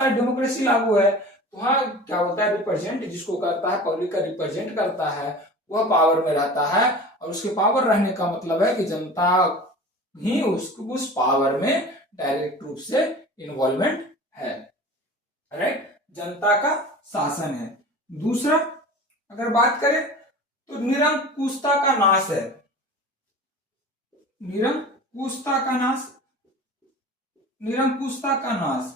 Democracy लागू है तो वहां क्या होता है, रिप्रेजेंट जिसको करता है, पब्लिक का रिप्रेजेंट करता है, वह पावर में रहता है। और उसके पावर रहने का मतलब है कि जनता ही उस पावर में डायरेक्ट रूप से इन्वॉल्वमेंट है। राइट, जनता का शासन है। दूसरा अगर बात करें तो निरंकुशता का नाश है। निरंकुशता का नाश, निरंकुशता का नाश।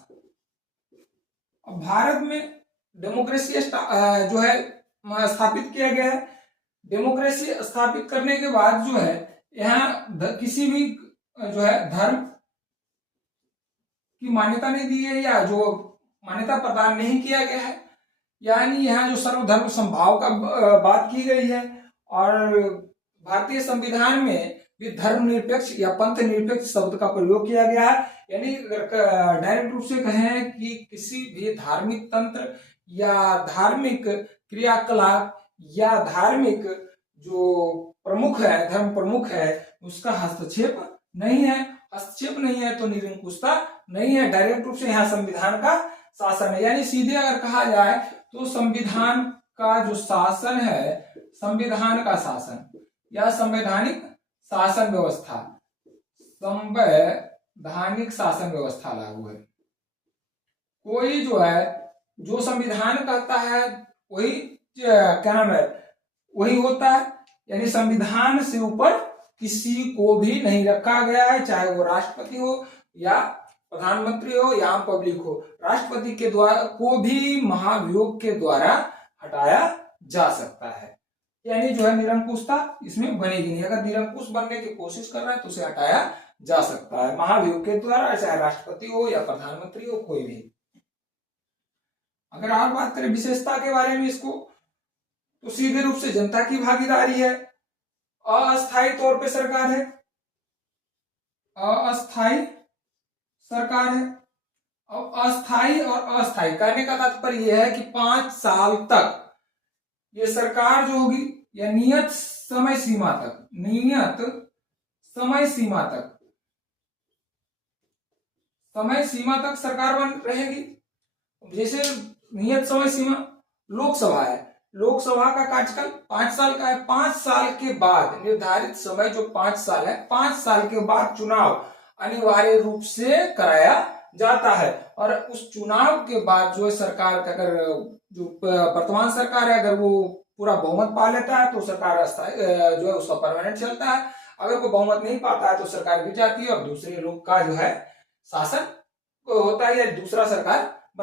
अब भारत में डेमोक्रेसी जो है स्थापित किया गया है। डेमोक्रेसी स्थापित करने के बाद जो है यहाँ किसी भी जो है धर्म की मान्यता नहीं दी है, या जो मान्यता प्रदान नहीं किया गया है। यानी यहाँ जो सर्वधर्म समभाव का बात की गई है। और भारतीय संविधान में भी धर्मनिरपेक्ष या पंथ निरपेक्ष शब्द का प्रयोग किया गया है। यानी डायरेक्ट रूप से कहें कि किसी भी धार्मिक तंत्र या धार्मिक क्रियाकलाप या धार्मिक जो प्रमुख है, धर्म प्रमुख है, उसका हस्तक्षेप नहीं है। हस्तक्षेप नहीं है तो निरंकुशता नहीं है। डायरेक्ट रूप से यहाँ संविधान का शासन है। यानी सीधे अगर कहा जाए तो संविधान का जो शासन है, संविधान का शासन या संवैधानिक शासन व्यवस्था, संवैधानिक शासन व्यवस्था लागू है। कोई जो है जो संविधान कहता है वही क्या नाम है, वही होता है। यानी संविधान से ऊपर किसी को भी नहीं रखा गया है, चाहे वो राष्ट्रपति हो या प्रधानमंत्री हो या आम पब्लिक हो। राष्ट्रपति के द्वारा को भी महाभियोग के द्वारा हटाया जा सकता है। यानी जो है निरंकुशता इसमें बनेगी नहीं। अगर निरंकुश बनने की कोशिश कर रहा है तो उसे हटाया जा सकता है महाभियोग के द्वारा, चाहे राष्ट्रपति हो या प्रधानमंत्री हो, कोई भी। अगर आप बात करें विशेषता के बारे में इसको, तो सीधे रूप से जनता की भागीदारी है। अस्थायी तौर पे सरकार है, अस्थायी सरकार है। अब अस्थायी और अस्थायी कहने का तात्पर्य यह है कि 5 साल तक ये सरकार जो होगी या नियत समय सीमा तक, नियत समय सीमा तक, समय सीमा तक सरकार बन रहेगी। जैसे नियत समय सीमा लोकसभा है, लोकसभा का कार्यकाल 5 साल का है। 5 साल के बाद निर्धारित समय जो 5 साल है, 5 साल के बाद चुनाव अनिवार्य रूप से कराया जाता है। और उस चुनाव के बाद जो सरकार का, अगर जो वर्तमान सरकार है, अगर वो पूरा बहुमत पा लेता है तो सरकार जो है उसका परमानेंट चलता है। अगर वो बहुमत नहीं पाता है तो सरकार गिर जाती है और दूसरे लोग का जो है शासन होता है या दूसरा सरकार